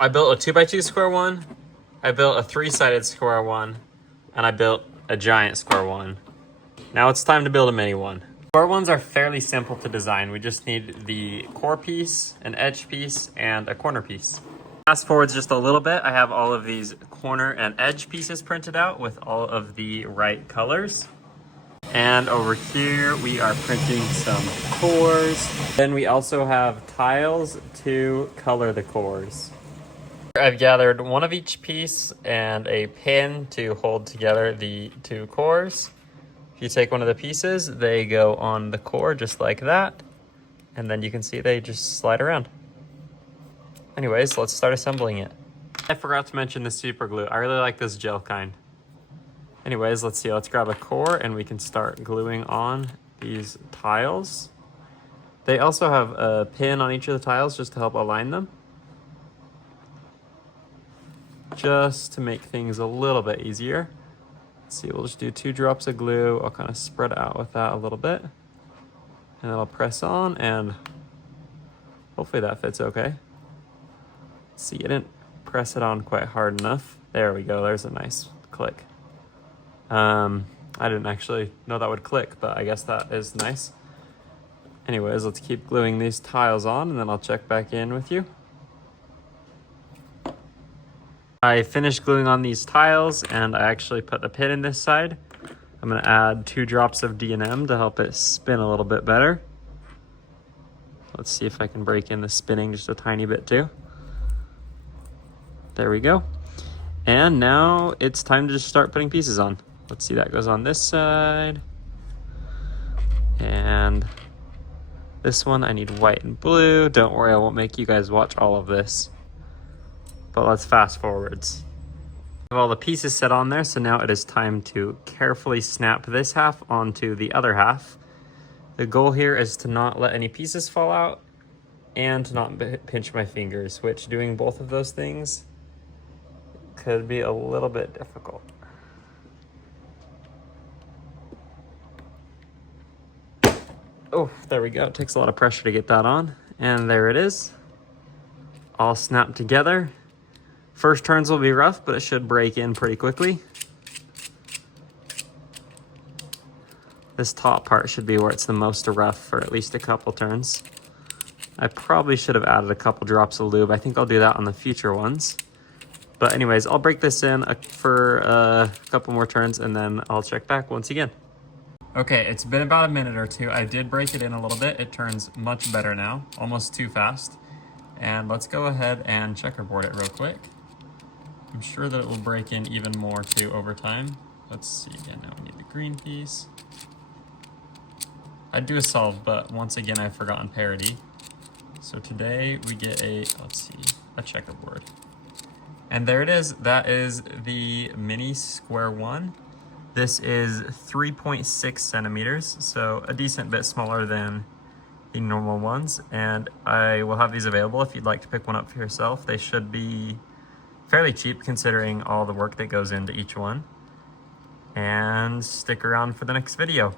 I built a 2x2 Square-1, I built a 3-sided Square-1, and I built a giant Square-1. Now it's time to build a mini one. Square-1s are fairly simple to design. We just need the core piece, an edge piece, and a corner piece. Fast forward just a little bit, I have all of these corner and edge pieces printed out with all of the right colors. And over here, we are printing some cores. Then we also have tiles to color the cores. I've gathered one of each piece and a pin to hold together the two cores. If you take one of the pieces, they go on the core just like that. And then you can see they just slide around. Anyways, let's start assembling it. I forgot to mention the super glue. I really like this gel kind. Anyways, let's see. Let's grab a core and we can start gluing on these tiles. They also have a pin on each of the tiles just to help align them. Just to make things a little bit easier. Let's see, we'll just do 2 drops of glue. I'll kind of spread it out with that a little bit. And then I'll press on and hopefully that fits okay. Let's see, I didn't press it on quite hard enough. There we go, there's a nice click. I didn't actually know that would click, but I guess that is nice. Anyways, let's keep gluing these tiles on and then I'll check back in with you. I finished gluing on these tiles and I actually put the pin in this side. I'm gonna add 2 drops of D&M to help it spin a little bit better. Let's see if I can break in the spinning just a tiny bit too. There we go. And now it's time to just start putting pieces on. Let's see, that goes on this side. And this one, I need white and blue. Don't worry, I won't make you guys watch all of this. But let's fast forwards. I have all the pieces set on there, so now it is time to carefully snap this half onto the other half. The goal here is to not let any pieces fall out and to not pinch my fingers, which doing both of those things could be a little bit difficult. Oh, there we go. It takes a lot of pressure to get that on. And there it is. All snapped together. First turns will be rough, but it should break in pretty quickly. This top part should be where it's the most rough for at least a couple turns. I probably should have added a couple drops of lube. I think I'll do that on the future ones. But anyways, I'll break this in for a couple more turns and then I'll check back once again. Okay, it's been about a minute or two. I did break it in a little bit. It turns much better now, almost too fast. And let's go ahead and checkerboard it real quick. I'm sure that it will break in even more too over time. Let's see again, now we need the green piece. I'd do a solve, but once again, I've forgotten parity. So today we get a checkerboard. And there it is, that is the mini Square-1. This is 3.6 centimeters, so a decent bit smaller than the normal ones. And I will have these available if you'd like to pick one up for yourself. They should be fairly cheap considering all the work that goes into each one. And stick around for the next video.